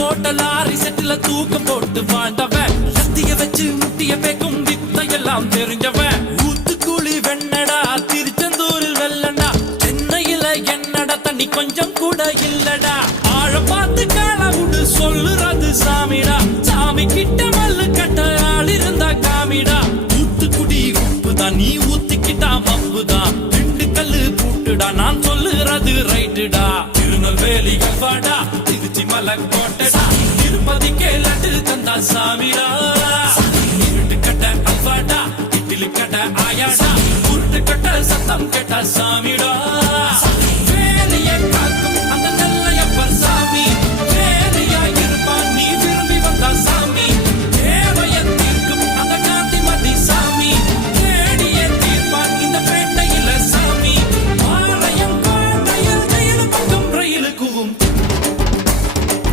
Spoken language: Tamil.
போட்ட லாரி செட்டுல தூக்கம் போட்டு வாழ்ந்தவன் சத்திய வச்சு முட்டிய பேக்கும் வித்தையெல்லாம் தெரிஞ்சவன் ஊத்துக்குழி வெண்ணடா திருச்செந்தூரில் வெள்ளடா சென்னையில என்னடா தண்ணி கொஞ்சம் கூட இல்லடா ஆழ பார்த்து காலவுடு சொல்லுறது சாமிடா சாமி கிட்ட மல்லு கட்ட ஆள் இருந்தா காமிடா ஊத்துக்குடி உப்புதான் நீ ஊத்திக்கிட்டா மப்புதான் ரெண்டு கல்லு பூட்டுடா நான் சொல்லுறது ரைட்டுடா திருநெல்வேலி கல்வாடா திருச்சி மலை கோட்டடா திருப்பதிக்கே லட்டு தந்தா சாமிடா இருட்டு கட்ட அல்வாடா இட்லி கட்ட ஆயாடா உருட்டு கட்ட சத்தம் கேட்டா சாமிடா